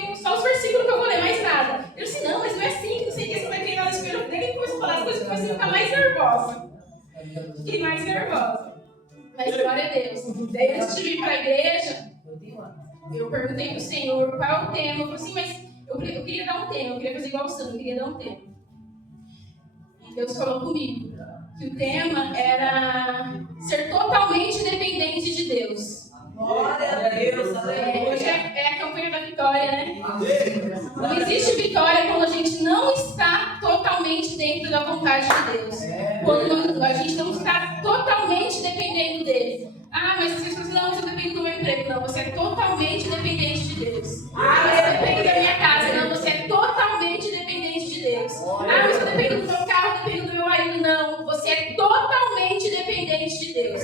tenho só os versículos que eu vou ler, mais nada. Eu disse, não, mas não é assim, não sei o que, você vai treinar no espelho. Daí ele começou a falar as coisas que eu comecei a ficar mais nervosa. Fiquei mais nervosa. Mas glória a Deus. Daí antes de vir para a igreja, eu perguntei para o Senhor qual é o tema. Eu falei assim, mas eu queria dar um tema, eu queria fazer igual o Sam, eu queria dar um tema. E Deus falou comigo que o tema era ser totalmente dependente de Deus. Glória a Deus, Hoje é a campanha da vitória, né? Não existe vitória quando a gente não está totalmente dentro da vontade de Deus. Quando a gente não está totalmente dependendo dele. Ah, mas vocês falam, não, mas eu dependo do meu emprego. Não, você é totalmente dependente de Deus. Ah, mas eu dependo da minha casa. Não, você é totalmente dependente de Deus. Ah, mas eu dependo do meu carro, dependo do meu marido. Não, você é totalmente dependente de Deus.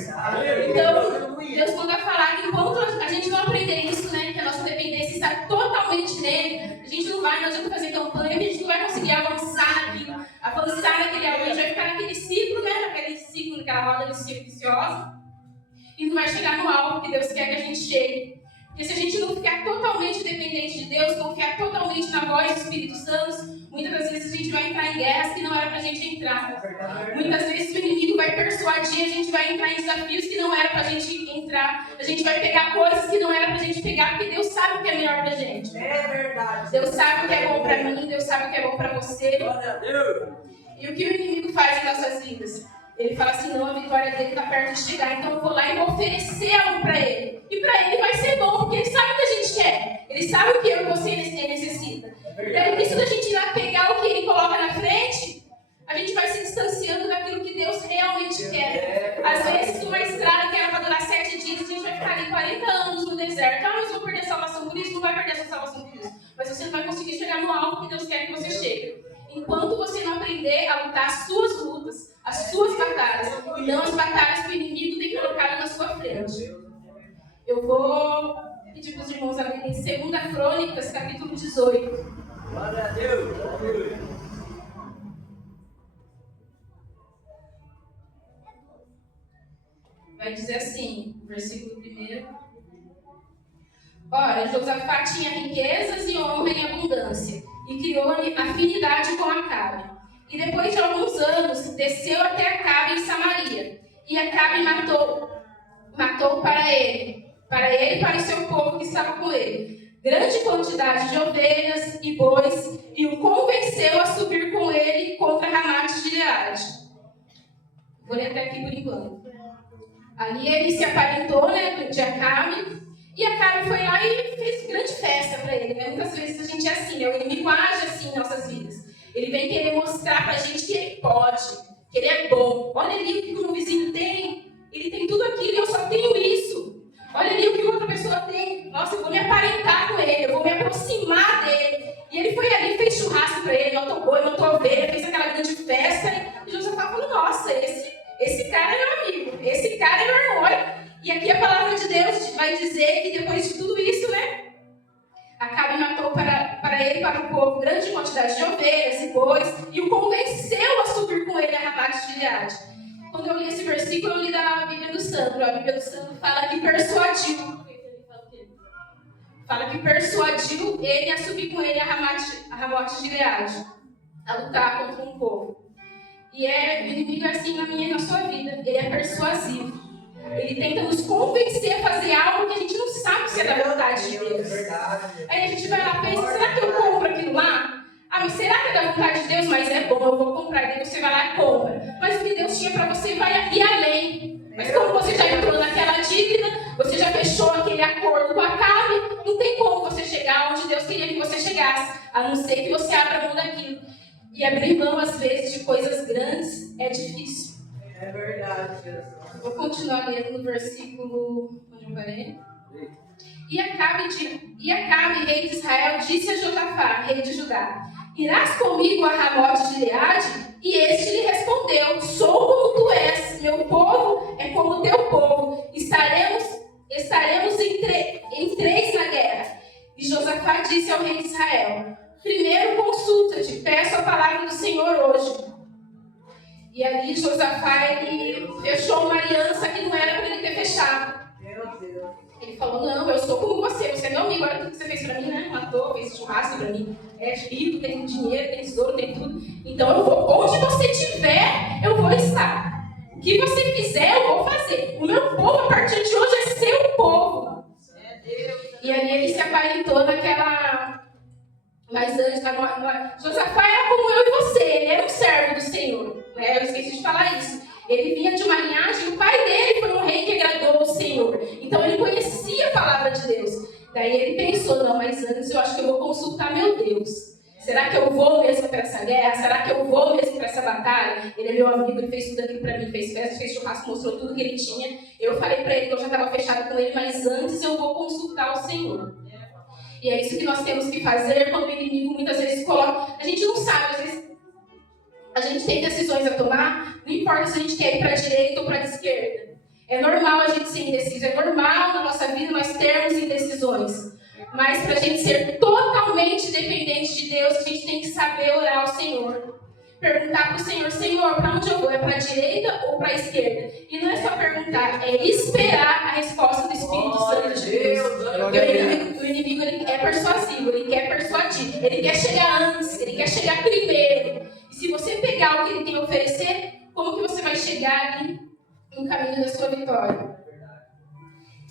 Então, Deus manda falar que enquanto a gente não aprender isso, né, que a nossa dependência está totalmente nele, a gente não adianta fazer campanha, a gente não vai conseguir avançar naquele alvo, a gente vai ficar naquele ciclo, né, naquela roda viciosa, e não vai chegar no alvo que Deus quer que a gente chegue. Porque se a gente não ficar totalmente dependente de Deus, confiar totalmente na voz do Espírito Santo, muitas das vezes a gente vai entrar em guerras que não era pra gente entrar. Muitas vezes o inimigo vai persuadir, a gente vai entrar em desafios que não era pra gente entrar. A gente vai pegar coisas que não era pra gente pegar, porque Deus sabe o que é melhor pra gente. É verdade. Deus sabe o que é bom pra mim, Deus sabe o que é bom pra você. E o que o inimigo faz em nossas vidas? Ele fala assim, não, a vitória dele está perto de chegar, então eu vou lá e vou oferecer algo para ele. E para ele vai ser bom, porque ele sabe o que a gente quer. Ele sabe o que eu e você necessita. Então, isso da gente ir lá pegar o que ele coloca na frente, a gente vai se distanciando daquilo que Deus realmente quer. Às vezes, uma estrada que era para durar 7 dias, a gente vai ficar ali 40 anos no deserto. Ah, mas eu vou perder a salvação por isso? Não vai perder a sua salvação por isso. Mas você não vai conseguir chegar no alvo que Deus quer que você chegue. Enquanto você não aprender a lutar as suas lutas, as suas batalhas, e não as batalhas que o inimigo tem colocado na sua frente. Eu vou pedir para os irmãos abrirem em 2 Crônicas, capítulo 18. Glória a Deus. Vai dizer assim, versículo 1. Ora, Josafá tinha riquezas e honra em abundância, e criou afinidade com Acabe. E depois de alguns anos, desceu até Acabe em Samaria. E Acabe matou para ele e para o seu povo que estava com ele, grande quantidade de ovelhas e bois, e o convenceu a subir com ele contra Ramate de Gileade. Vou ler até aqui por enquanto. Ali ele se aparentou, né, de Acabe, e Acabe foi lá e fez grande festa para ele. Né? Muitas vezes a gente é assim, o inimigo age assim em nossas vidas. Ele vem querer mostrar pra gente que ele pode, que ele é bom. Olha ali o que o meu vizinho tem. Ele tem tudo aquilo e eu só tenho isso. Olha ali o que outra pessoa tem. Nossa, eu vou me aparentar com ele, eu vou me aproximar dele. E ele foi ali, fez churrasco pra ele, matou boi, matou ovelha, fez aquela grande festa. E Josafá falou, nossa, esse cara é meu amigo, esse cara é meu irmão. Olha. E aqui a palavra de Deus vai dizer que depois de tudo isso, né? Acabe matou para ele e para o povo grande quantidade de ovelhas e bois e o convenceu a subir com ele a Ramate de Gileade. Quando eu li esse versículo, eu li da Bíblia do Santo. A Bíblia do Santo fala que persuadiu. Fala que persuadiu ele a subir com ele a Ramate de Gileade, a lutar contra um povo. E o inimigo é assim na minha e na sua vida. Ele é persuasivo. Ele tenta nos convencer a fazer algo que a gente não sabe se é da vontade de Deus. Aí a gente vai lá e pensa, será que eu compro aquilo lá? Ah, mas será que é da vontade de Deus? Mas é bom, eu vou comprar. E daí você vai lá e compra. Mas o que Deus tinha para você vai ir além. Mas como você já entrou naquela dívida, você já fechou aquele acordo com a Acabe, não tem como você chegar onde Deus queria que você chegasse, a não ser que você abra mão daquilo. E abrir mão, às vezes, de coisas grandes é difícil. É verdade, Jesus. Vou continuar lendo no versículo onde eu parei. E Acabe, rei de Israel, disse a Josafá, rei de Judá: irás comigo a Ramote de Gileade? E este lhe respondeu: sou como tu és, meu povo é como teu povo, estaremos em três na guerra. E Josafá disse ao rei de Israel: primeiro consulta-te, peço a palavra do Senhor hoje. E ali Josafá, ele fechou uma aliança que não era para ele ter fechado. Ele falou, não, eu sou como você é meu amigo, olha tudo que você fez pra mim, né? Matou, fez churrasco pra mim, é rico, tem dinheiro, tem tesouro, tem tudo. Então eu vou, onde você estiver, eu vou estar. O que você fizer, eu vou fazer. O meu povo, a partir de hoje, é seu povo. E aí ele se aparentou naquela... Mas antes, Josafá era como eu e você, ele era um servo do Senhor. Né? Eu esqueci de falar isso. Ele vinha de uma linhagem, o pai dele foi um rei que agradou o Senhor. Então ele conhecia a palavra de Deus. Daí ele pensou, não, mas antes eu acho que eu vou consultar meu Deus. Será que eu vou mesmo para essa guerra? Será que eu vou mesmo para essa batalha? Ele é meu amigo, ele fez tudo aquilo para mim, fez festa, fez churrasco, mostrou tudo que ele tinha. Eu falei para ele que eu já estava fechado com ele, mas antes eu vou consultar o Senhor. E é isso que nós temos que fazer quando o inimigo muitas vezes coloca... A gente não sabe, às vezes a gente tem decisões a tomar, não importa se a gente quer ir para a direita ou para a esquerda. É normal a gente ser indeciso, é normal na nossa vida nós termos indecisões. Mas para a gente ser totalmente dependente de Deus, a gente tem que saber orar ao Senhor. Perguntar para o Senhor, Senhor, para onde eu vou? É para a direita ou para a esquerda? E não é só perguntar, é esperar a resposta do Espírito Santo de Deus. O inimigo ele é persuasivo, ele quer persuadir, ele quer chegar antes, ele quer chegar primeiro. E se você pegar o que ele tem a oferecer, como que você vai chegar ali no caminho da sua vitória?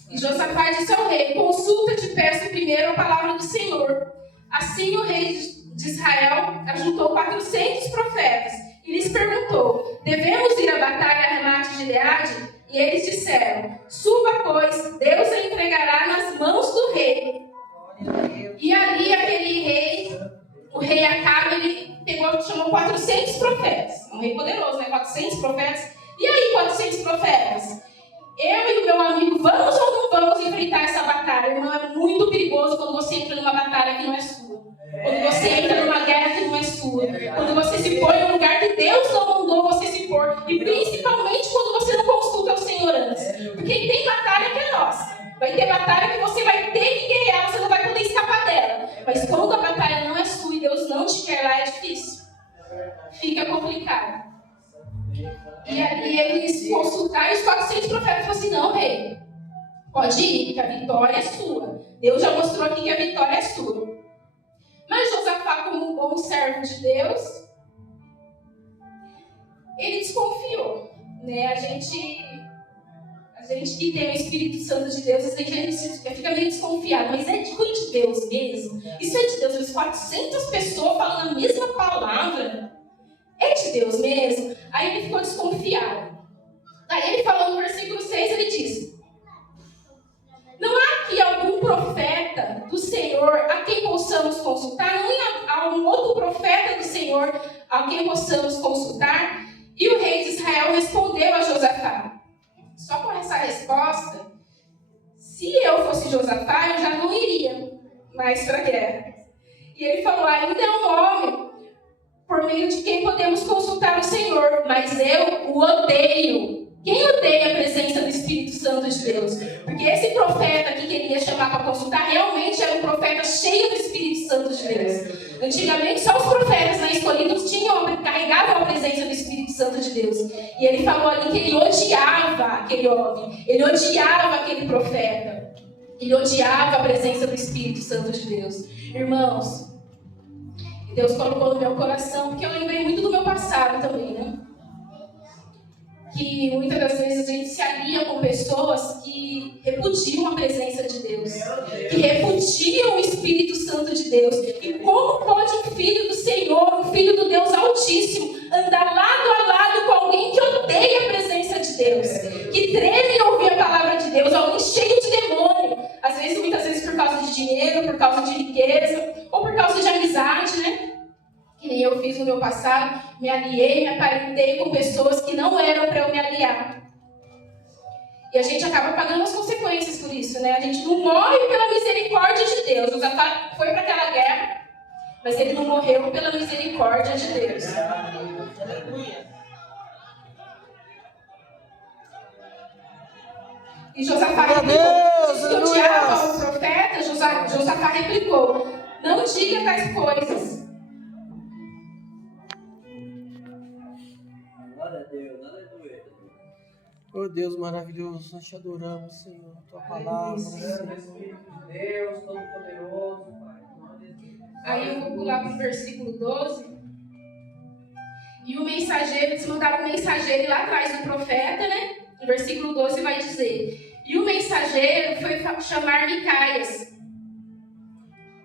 E Josafá disse ao rei, consulta-te, peço primeiro a palavra do Senhor. Assim o rei de Israel ajuntou 400 profetas e lhes perguntou, devemos ir à batalha a Ramate de Gileade? E eles disseram, suba, pois, Deus a entregará nas mãos do rei. E ali aquele rei, o rei Acabe, ele chamou 400 profetas. É um rei poderoso, né? 400 profetas. E aí, 400 profetas? Eu e o meu amigo, vamos ou não vamos enfrentar essa batalha? Irmão, é muito perigoso quando você entra numa batalha que não é sua. Quando você entra numa guerra que não é sua. Quando você se põe em um lugar que Deus não mandou você se pôr. E principalmente quando você não consulta o Senhor antes. Porque tem batalha que é nossa. Vai ter batalha que você vai ter que guerrear, você não vai poder escapar dela. Mas quando a batalha não é sua e Deus não te quer lá, é difícil. Fica complicado. E ali eles consultaram e os 400 profetas falaram assim, não, rei, pode ir, que a vitória é sua. Deus já mostrou aqui que a vitória é sua. Mas Josafá, como um bom servo de Deus, ele desconfiou. Né? A gente que tem o Espírito Santo de Deus, às vezes a gente fica meio desconfiado. Mas foi de Deus mesmo? Isso é de Deus? Mas 400 pessoas falando a mesma palavra? É de Deus mesmo? Aí ele ficou desconfiado. Aí ele falou no versículo 6, ele diz, não há aqui algum profeta do Senhor a quem possamos consultar? Não há algum outro profeta do Senhor a quem possamos consultar? E o rei de Israel respondeu a Josafá. Só com essa resposta, se eu fosse Josafá, eu já não iria mais para a guerra. E ele falou, ainda é um homem por meio de quem podemos consultar o Senhor, mas eu o odeio. Quem odeia a presença do Espírito Santo de Deus? Porque esse profeta aqui que ele ia chamar para consultar realmente era um profeta cheio do Espírito Santo de Deus. Antigamente só os profetas escolhidos carregavam a presença do Espírito Santo de Deus. E ele falou ali que ele odiava aquele homem, ele odiava aquele profeta, ele odiava a presença do Espírito Santo de Deus. Irmãos, Deus colocou no meu coração, porque eu lembrei muito do meu passado também, né? Que muitas das vezes a gente se alia com pessoas que repudiam a presença de Deus, que repudiam o Espírito Santo de Deus. E como pode um filho do Senhor, um filho do Deus Altíssimo, andar lado a lado com alguém que odeia a presença de Deus, que treme em ouvir a palavra de Deus, alguém cheio de demônio, às vezes, muitas vezes por causa de dinheiro, por causa de riqueza, ou por causa de amizade, né? Que nem eu fiz no meu passado, me aliei, me aparentei com pessoas que não eram para eu me aliar. E a gente acaba pagando as consequências por isso, né? A gente não morre pela misericórdia de Deus. O Josafá foi para aquela guerra, mas ele não morreu pela misericórdia de Deus. E Josafá replicou. Disse que odiava o profeta, Josafá replicou, não diga tais coisas. Oh Deus maravilhoso, nós te adoramos, Senhor. Tua palavra, Senhor. Espírito de Deus, Todo-Poderoso, Pai. Aí eu vou pular para o versículo 12. E o mensageiro, eles mandaram um mensageiro lá atrás do profeta, né? No versículo 12 vai dizer: e o mensageiro foi chamar Micaias.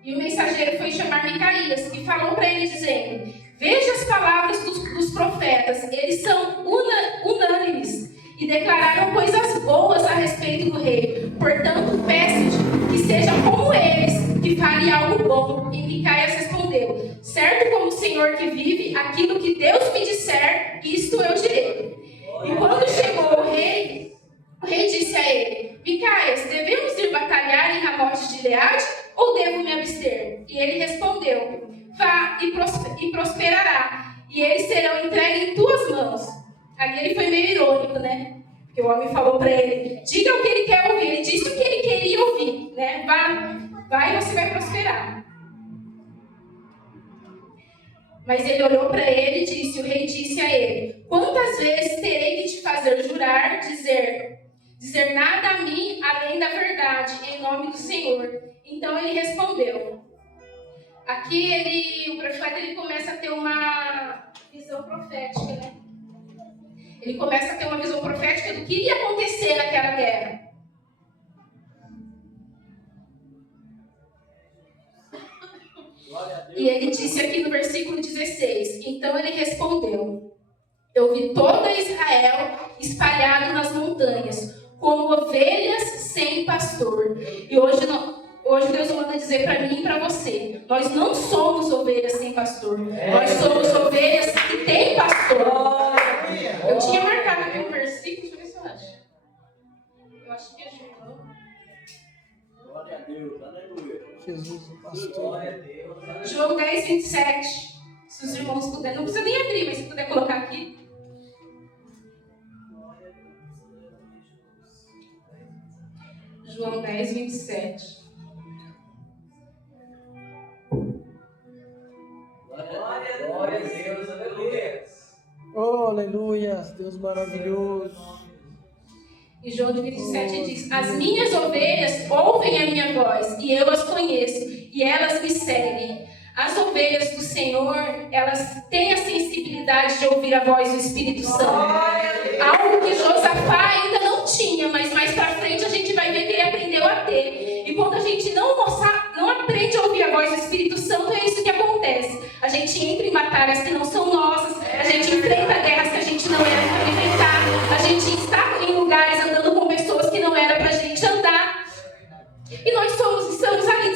E o mensageiro foi chamar Micaías e falou para ele dizendo: veja as palavras dos profetas, eles são unânimes e declararam coisas boas a respeito do rei. Portanto, peço-te que seja como eles, que fale algo bom. E Micaias respondeu: certo como o Senhor que vive, aquilo que Deus me disser, isto eu direi. E quando chegou o rei disse a ele: Micaias, devemos ir batalhar em Ramote de Gileade ou devo me abster? E ele respondeu: vá e prosperará, e eles serão entregues em tuas mãos. Ali ele foi meio irônico, né? Porque o homem falou para ele: diga o que ele quer ouvir. Ele disse o que ele queria ouvir, né? Vai e você vai prosperar. Mas ele olhou para ele e disse: o rei disse a ele: quantas vezes terei que te fazer jurar, dizer nada a mim além da verdade, em nome do Senhor? Então ele respondeu. Aqui o profeta ele começa a ter uma visão profética, né? Ele começa a ter uma visão profética do que ia acontecer naquela guerra. E ele disse aqui no versículo 16: então ele respondeu: eu vi toda Israel espalhado nas montanhas, como ovelhas sem pastor. E hoje Deus manda dizer para mim e para você: nós não somos ovelhas sem pastor, nós somos ovelhas que têm pastor. Eu tinha marcado aqui um versículo, deixa eu ver se eu acho. Eu acho que é João. Glória a Deus, aleluia. Jesus, o pastor. Glória a Deus. João 10, 27. Se os irmãos puderem, não precisa nem abrir, mas se puder colocar aqui. João 10, 27. Glória a Deus, aleluia. Oh, aleluia, Deus maravilhoso. E João 27 diz: as minhas ovelhas ouvem a minha voz, e eu as conheço, e elas me seguem. As ovelhas do Senhor, elas têm a sensibilidade de ouvir a voz do Espírito Santo. Algo que Josafá ainda não tinha, mas mais pra frente a gente vai ver que ele aprendeu a ter. E quando a gente não aprende a ouvir a voz do Espírito Santo, é isso que acontece. A gente entra em batalhas que não são nossas, a gente enfrenta guerras que a gente não era para enfrentar, a gente está em lugares andando com pessoas que não era pra gente andar. E nós estamos ali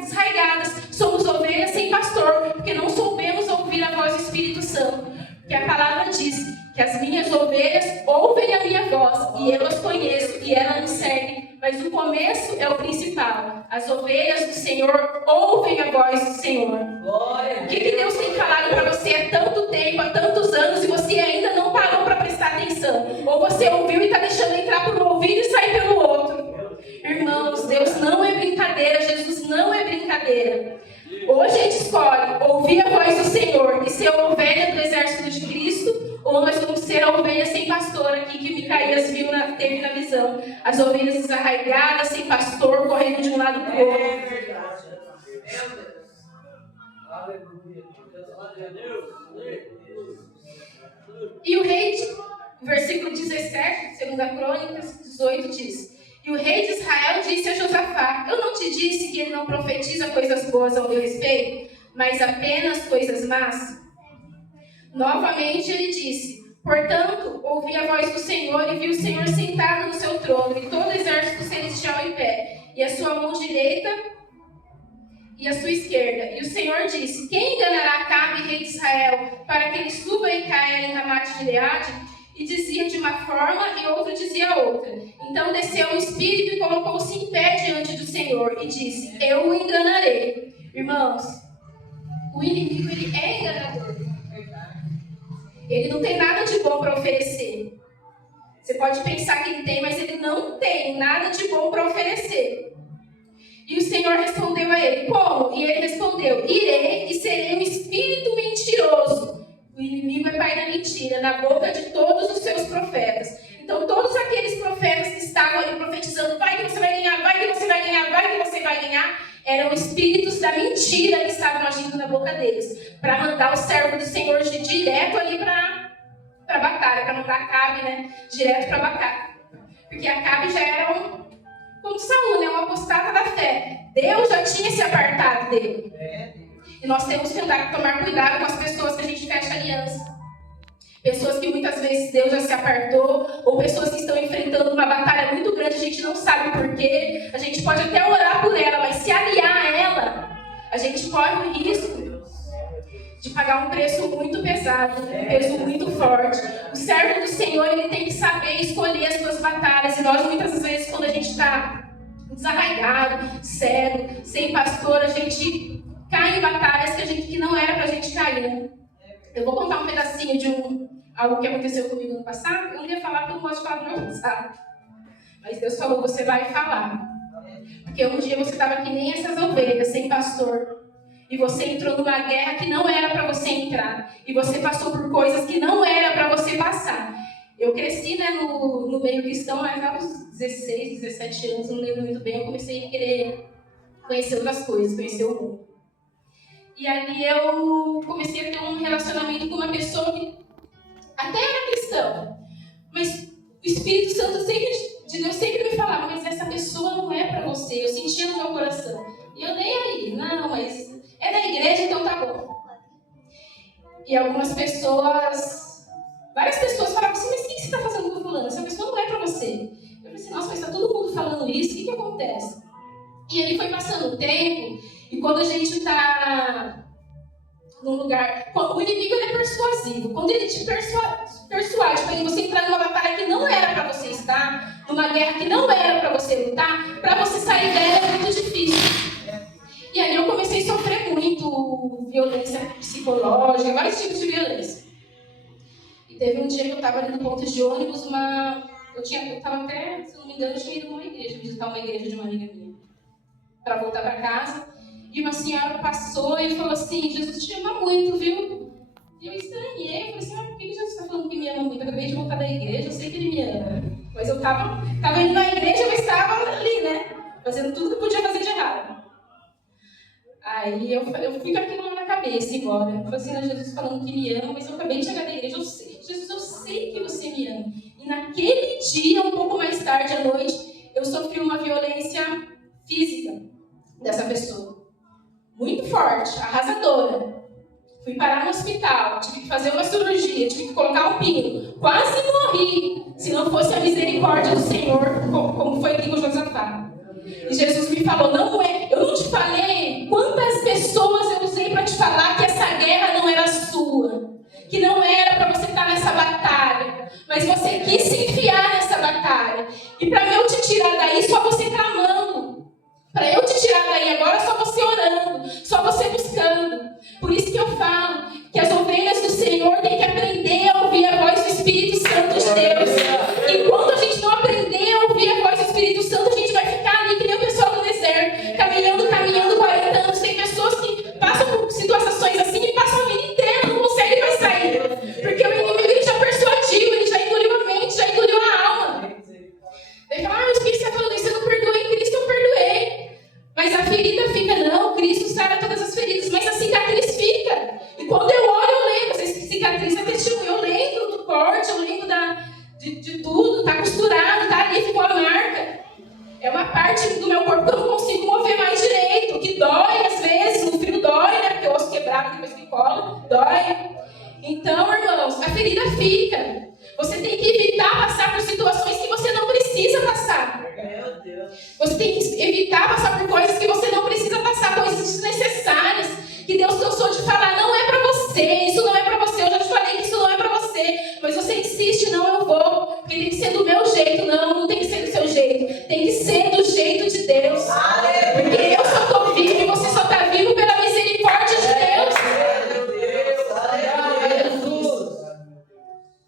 desraigadas, somos ovelhas sem pastor, porque não soubemos ouvir a voz do Espírito Santo. Porque a palavra diz que as minhas ovelhas ouvem a minha voz, e eu as conheço, e elas me seguem. Mas o começo é o principal. As ovelhas do Senhor ouvem a voz do Senhor. O que Deus tem falado para você há tanto tempo, há tantos anos, e você ainda não parou para prestar atenção? Ou você ouviu e está deixando entrar por um ouvido e sair pelo outro? Irmãos, Deus não é brincadeira, Jesus não é brincadeira. Ou a gente escolhe ouvir a voz do Senhor e ser a ovelha do exército de Cristo, ou nós vamos ser a ovelha sem pastor aqui que Micaias teve na visão. As ovelhas desarraigadas, sem pastor, correndo de um lado para o outro. É verdade. Aleluia. Glória a Deus. E o rei, versículo 17, 2 Crônicas 18, diz: e o rei de Israel disse a Josafá: eu não te disse que ele não profetiza coisas boas ao meu respeito, mas apenas coisas más? Novamente ele disse: portanto, ouvi a voz do Senhor e vi o Senhor sentado no seu trono, e todo o exército celestial em pé, e a sua mão direita e a sua esquerda. E o Senhor disse: quem enganará Acabe, rei de Israel, para que ele suba e caia em Ramote de Gileade? E dizia de uma forma e outro dizia outra. Então desceu o Espírito e colocou-se em pé diante do Senhor e disse: eu o enganarei. Irmãos, o inimigo ele é enganador. Ele não tem nada de bom para oferecer. Você pode pensar que ele tem, mas ele não tem nada de bom para oferecer. E o Senhor respondeu a ele: como? E ele respondeu: irei e serei um espírito mentiroso. O inimigo é pai da mentira, na boca de todos os seus profetas. Então todos espíritos da mentira que estavam agindo na boca deles, para mandar o servo do Senhor direto ali para a batalha, para mandar Acabe, né, direto para a batalha. Porque Acabe já era como Saul, né, um apostata da fé. Deus já tinha se apartado dele. E nós temos que tomar cuidado com as pessoas que a gente fecha aliança. Pessoas que muitas vezes Deus já se apartou, ou pessoas que estão enfrentando uma batalha muito grande, a gente não sabe porquê. A gente pode até orar por ela, mas se aliar a ela, a gente corre o risco de pagar um preço muito pesado, um peso muito forte. O servo do Senhor, ele tem que saber escolher as suas batalhas. E nós, muitas vezes, quando a gente está desarraigado, cego, sem pastor, a gente cai em batalhas que não era pra gente cair, né? Eu vou contar um pedacinho de algo que aconteceu comigo no passado. Eu não ia falar porque eu não gosto de falar do meu passado. Mas Deus falou, você vai falar. Porque um dia você estava que nem essas ovelhas, sem pastor. E você entrou numa guerra que não era para você entrar. E você passou por coisas que não era para você passar. Eu cresci, né, no meio cristão, mas aos 16, 17 anos, não lembro muito bem, eu comecei a querer conhecer outras coisas, conhecer o mundo. E ali eu comecei a ter um relacionamento com uma pessoa que até era cristã, mas o Espírito Santo de Deus sempre me falava, mas essa pessoa não é para você. Eu sentia no meu coração. E eu nem aí, não, mas é da igreja, então tá bom. E algumas pessoas, várias pessoas falavam assim, mas o que você está fazendo com fulano? Essa pessoa não é para você. Eu falei assim, nossa, mas está todo mundo falando isso, o que acontece? E aí foi passando o tempo, e quando a gente está num lugar... O inimigo, ele é persuasivo. Quando ele te persuade para você entrar numa batalha que não era para você estar, numa guerra que não era para você lutar, para você sair dela é muito difícil. E aí eu comecei a sofrer muito violência psicológica, vários tipos de violência. E teve um dia que eu estava ali no ponto de ônibus, eu estava até, se não me engano, eu tinha ido numa igreja, visitar uma igreja de uma amiga minha, para voltar para casa. E uma senhora passou e falou assim, Jesus te ama muito, viu? E eu estranhei, eu falei assim, por que Jesus está falando que me ama muito? Eu acabei de voltar da igreja, eu sei que ele me ama. Mas eu estava indo na igreja, mas estava ali, né? Fazendo tudo que podia fazer de errado. Aí eu fico aquilo na cabeça agora. Eu falei assim, Jesus falando que me ama, mas eu acabei de chegar da igreja, eu sei, Jesus, eu sei que você me ama. E naquele dia, um pouco mais tarde à noite, eu sofri uma violência física dessa pessoa. Muito forte, arrasadora. Fui parar no hospital, tive que fazer uma cirurgia, tive que colocar um pino. Quase morri, se não fosse a misericórdia do Senhor, como foi aqui com Josafá. E Jesus me falou, eu não te falei quantas pessoas eu usei para te falar que essa guerra não era sua, que não era para você estar nessa batalha, mas você quis se enfiar nessa batalha. E para eu te tirar daí, só você clamando. Para eu te tirar daí agora, só você orando, só você buscando. Por isso que eu falo que as ovelhas do Senhor têm que aprender a ouvir a voz do Espírito Santo de Deus. Enquanto a gente não aprender a ouvir a voz do Espírito Santo, a gente vai ficar ali que nem o pessoal do deserto, caminhando 40 anos. Tem pessoas que passam por situações assim e passam a vida inteira, não conseguem mais sair. Porque o inimigo, ele já persuadiu, ele já engoliu a mente, já engoliu a alma. Ele fala, mas por que você está falando isso? Eu não perdoei em Cristo, eu perdoei. Mas a ferida fica, não, Cristo sara todas as feridas, mas a cicatriz fica. E quando eu olho, eu lembro, essa cicatriz é testemunho, eu lembro do corte, eu lembro de tudo, tá costurado, tá ali, ficou a marca. É uma parte do meu corpo que eu não consigo mover mais direito, que dói às vezes, no frio dói, né, porque o osso quebrado depois que cola, dói. Então, irmãos, a ferida fica. Você tem que evitar passar por situações que você não precisa passar. Você tem que evitar passar por coisas que você não precisa passar, coisas desnecessárias, que Deus cansou de falar, não é pra você, isso não é pra você, eu já te falei que isso não é pra você, mas você insiste, não, eu vou, porque tem que ser do meu jeito, não tem que ser do seu jeito, tem que ser do jeito de Deus, porque eu só estou vivo e você só está vivo pela misericórdia de Deus.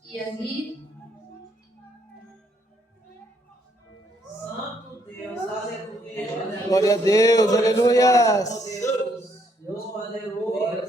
E ali... Santo Deus, aleluia. Glória a Deus, aleluia. Aleluia.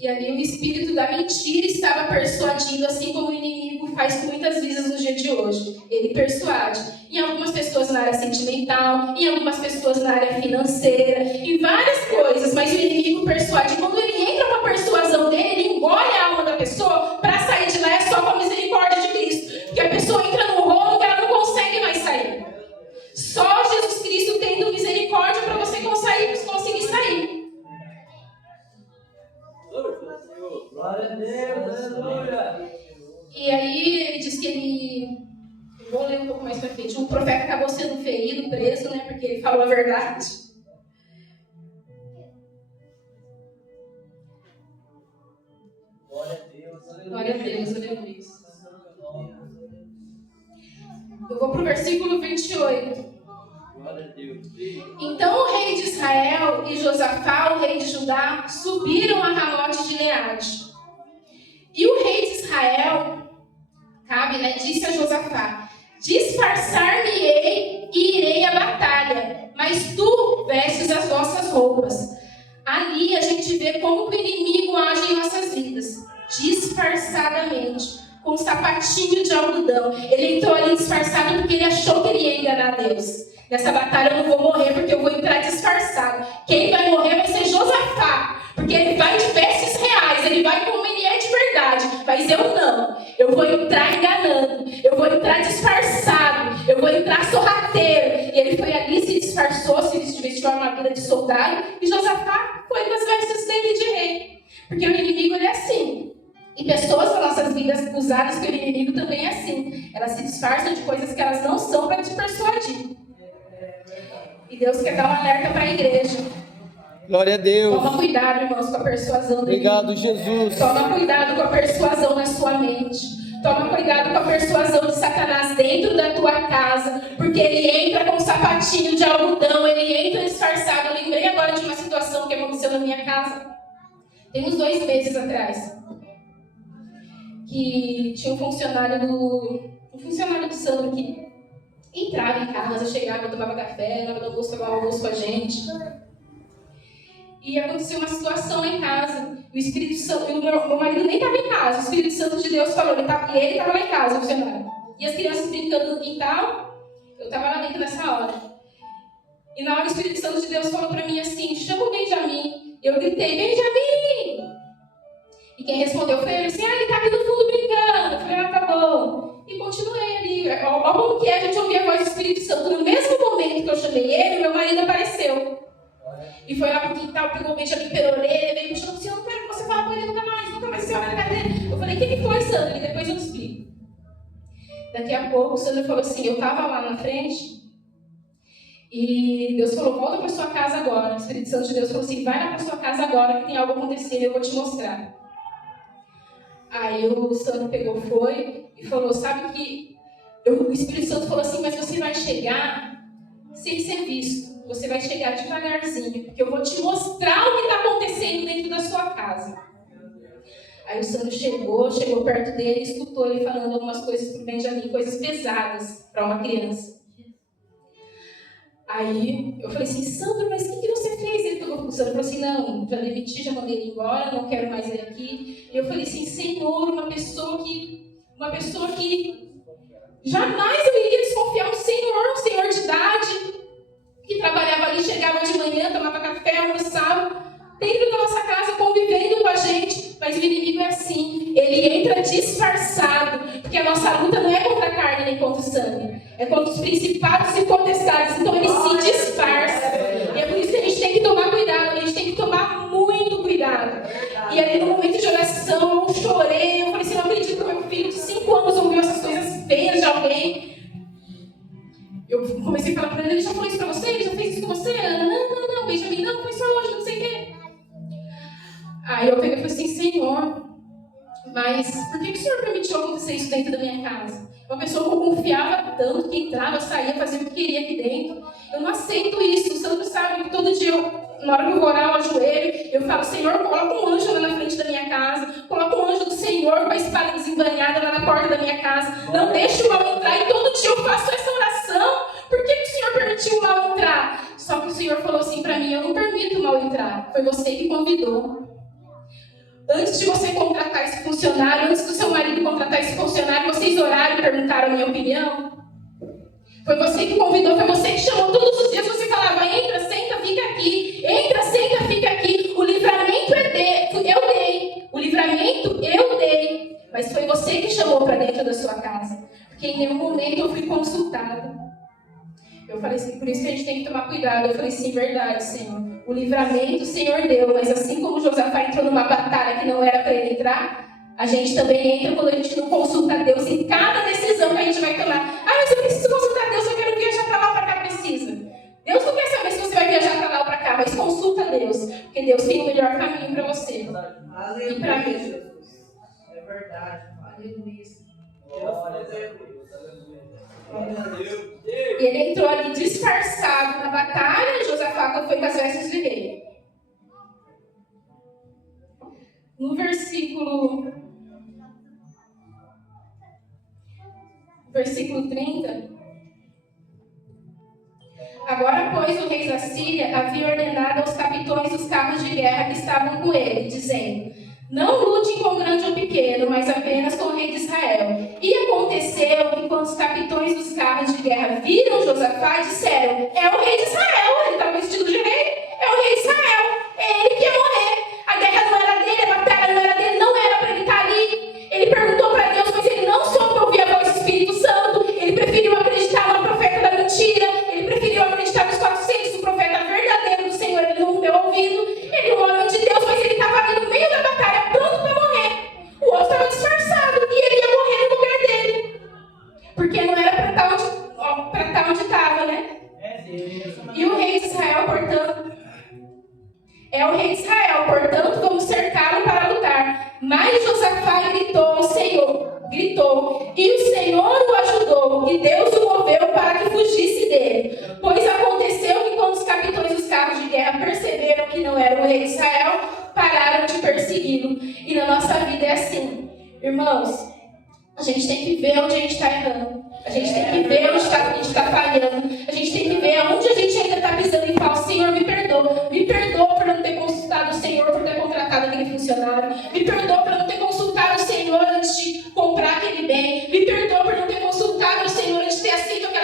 E ali o espírito da mentira estava persuadindo, assim como o inimigo faz com muitas vidas no dia de hoje. Ele persuade. Em algumas pessoas na área sentimental, em algumas pessoas na área financeira, em várias coisas, mas o inimigo persuade. Quando ele entra com a persuasão dele, ele engole a alma da pessoa, para sair de lá é só com a misericórdia de Cristo. Porque a pessoa entra num rolo que ela não consegue mais sair. Só Jesus Cristo tendo misericórdia para você conseguir sair. Glória a Deus, aleluia. E aí ele diz que ele... Vou ler um pouco mais pra frente. O profeta acabou sendo ferido, preso, né? Porque ele falou a verdade. Glória a Deus, aleluia. Glória a Deus, aleluia. Eu vou pro versículo 28. Glória a Deus. Então o rei de Israel e Josafá, o rei de Judá, subiram a Ramote de Gileade. E o rei de Israel, Acabe, né, disse a Josafá: disfarçar-me-ei e irei à batalha, mas tu vestes as nossas roupas. Ali a gente vê como o inimigo age em nossas vidas, disfarçadamente, com um sapatinho de algodão. Ele entrou ali disfarçado porque ele achou que ele ia enganar Deus. Nessa batalha eu não vou morrer porque eu vou entrar disfarçado. Quem vai morrer vai ser Josafá, porque ele vai de vestes reais, ele vai como ele é de verdade, mas eu não. Eu vou entrar enganando, eu vou entrar disfarçado, eu vou entrar sorrateiro. E ele foi ali, se disfarçou, se vestiu a armadura de soldado, e Josafá foi com as vestes dele de rei. Porque o inimigo ele é assim. E pessoas nas nossas vidas usadas pelo inimigo também é assim. Elas se disfarçam de coisas que elas não são para te persuadir. E Deus quer dar um alerta para a igreja. Glória a Deus. Toma cuidado, irmãos, com a persuasão do Obrigado, inimigo. Jesus. Toma cuidado com a persuasão na sua mente. Toma cuidado com a persuasão de Satanás dentro da tua casa. Porque ele entra com um sapatinho de algodão, ele entra disfarçado. Eu lembrei agora de uma situação que aconteceu na minha casa. Tem uns 2 meses atrás. Que tinha um funcionário do Sandro que entrava em casa, chegava, tomava café, na hora do almoço, tomava almoço com a gente. E aconteceu uma situação lá em casa. O Espírito Santo, meu marido nem estava em casa, o Espírito Santo de Deus falou, e ele estava lá em casa, o funcionário. E as crianças brincando no quintal, eu estava lá dentro nessa hora. E na hora o Espírito Santo de Deus falou para mim assim: chama o Benjamin. Eu gritei: Benjamin! E quem respondeu foi ele assim: ele está aqui no fundo brincando. Eu falei: tá bom. E continuei ali. Olha como que é, a gente ouvia a voz do Espírito Santo. No mesmo momento que eu chamei ele, meu marido apareceu. E foi lá pro quintal, pegou o Benjamin pela orelha, veio me chamando assim: eu não quero que você fale com ele nunca mais você olha na cara dele. Eu falei: o que foi, Sandro? E depois eu te explico. Daqui a pouco o Sandro falou assim: eu estava lá na frente e Deus falou: volta para sua casa agora. O Espírito Santo de Deus falou assim: vai lá para sua casa agora que tem algo acontecendo, eu vou te mostrar. Aí o Sandro pegou, foi e falou: sabe que o Espírito Santo falou assim: mas você vai chegar sem ser visto. Você vai chegar devagarzinho, porque eu vou te mostrar o que está acontecendo dentro da sua casa. Aí o Sandro chegou perto dele e escutou ele falando algumas coisas para o Benjamin, coisas pesadas para uma criança. Aí eu falei assim: Sandro, mas o que você fez? Ele pegou, o Sandro falou assim: não, já demiti, já mandei ele embora, não quero mais ele aqui. E eu falei assim: Senhor, uma pessoa que jamais eu iria desconfiar, um senhor de idade, que trabalhava ali, chegava de manhã, tomava café, almoçava, dentro da nossa casa, convivendo com a gente. Mas o inimigo é assim, ele entra disfarçado, porque a nossa luta não é contra a carne nem contra o sangue, é contra os principados e potestades. Então ele se disfarça, e é por isso que a gente tem que tomar cuidado, a gente tem que tomar muito cuidado. E ali no momento de oração, eu chorei, eu falei assim: não acredito que meu filho de 5 anos ouviu essas coisas feias de alguém. Eu comecei a falar pra ele: já falou isso pra você? Ele já fez isso com você? Não, Benjamin, não, foi só hoje, não sei o quê. Aí eu peguei e falei assim: Senhor, mas por que o Senhor permitiu acontecer isso dentro da minha casa? Uma pessoa que eu confiava tanto, que entrava, saía, fazia o que queria aqui dentro. Eu não aceito isso. O Santo sabe que todo dia, na hora que eu vou orar, eu ajoelho, eu falo: Senhor, coloca um anjo lá na frente da minha casa, coloca um anjo do Senhor com a espada desembainhada lá na porta da minha casa. Não deixe o mal entrar. E todo dia eu faço essa oração. Por que o Senhor permitiu o mal entrar? Só que o Senhor falou assim pra mim: eu não permito o mal entrar. Foi você que convidou. Antes de você contratar esse funcionário, antes do seu marido contratar esse funcionário, vocês oraram e perguntaram a minha opinião? Foi você que convidou, foi você que chamou todos os dias, você falava, entra, senta, fica aqui. Entra, senta, fica aqui. O livramento eu dei. O livramento eu dei. Mas foi você que chamou para dentro da sua casa. Porque em nenhum momento eu fui consultada. Eu falei assim, por isso que a gente tem que tomar cuidado. Eu falei, sim, verdade, Senhor. O livramento o Senhor deu, mas assim como Josafá entrou numa batalha que não era para ele entrar, a gente também entra quando a gente não consulta Deus em cada decisão que a gente vai tomar. Ah, mas eu preciso consultar Deus, eu quero viajar para lá ou para cá, precisa. Deus não quer saber se você vai viajar para lá ou para cá, mas consulta Deus, porque Deus tem o melhor caminho para você. Aleluia, e para mim. Jesus. É verdade. Aleluia. E ele entrou ali disfarçado na batalha, Josafá foi com as vestes de rei. No versículo 30. Agora, pois, o rei da Síria havia ordenado aos capitões dos carros de guerra que estavam com ele, dizendo, não lutem com grande ou pequeno, mas apenas com o rei de Israel. E aconteceu que quando os capitões dos carros de guerra viram Josafá, disseram, é o rei de Israel, ele está vestido de rei, é o rei de Israel, é ele que ia morrer. A guerra não era dele, a batalha não era dele, não era para ele estar ali. Ele perguntou para Deus, mas ele não soube ouvir a voz do Espírito Santo, ele preferiu acreditar no profeta da mentira, ele preferiu acreditar nos 400 do profeta verdadeiro do Senhor, ele não deu ouvido, ele é um homem de Deus, mas ele estava ali no meio da batalha, pronto para morrer. O outro estava disfarçado e ele ia morrer no lugar dele, porque não era para estar onde estava, né? E o rei de Israel, portanto, o rei de Israel, portanto, vamos cercá-lo para lutar. Mas Josafá gritou ao Senhor, e o Senhor o ajudou, e Deus o moveu para que fugisse dele. Pois aconteceu que quando os capitães dos carros de guerra perceberam que não era o rei de Israel, pararam de persegui-lo. E na nossa vida é assim, irmãos, a gente tem que ver onde a gente está errando. A gente tem que ver onde a gente está falhando. A gente tem que ver onde a gente ainda está pisando em falso. Senhor, me perdoa. Me perdoa por não ter consultado o Senhor, por ter contratado aquele funcionário. Me perdoa por não ter consultado o Senhor antes de comprar aquele bem. Me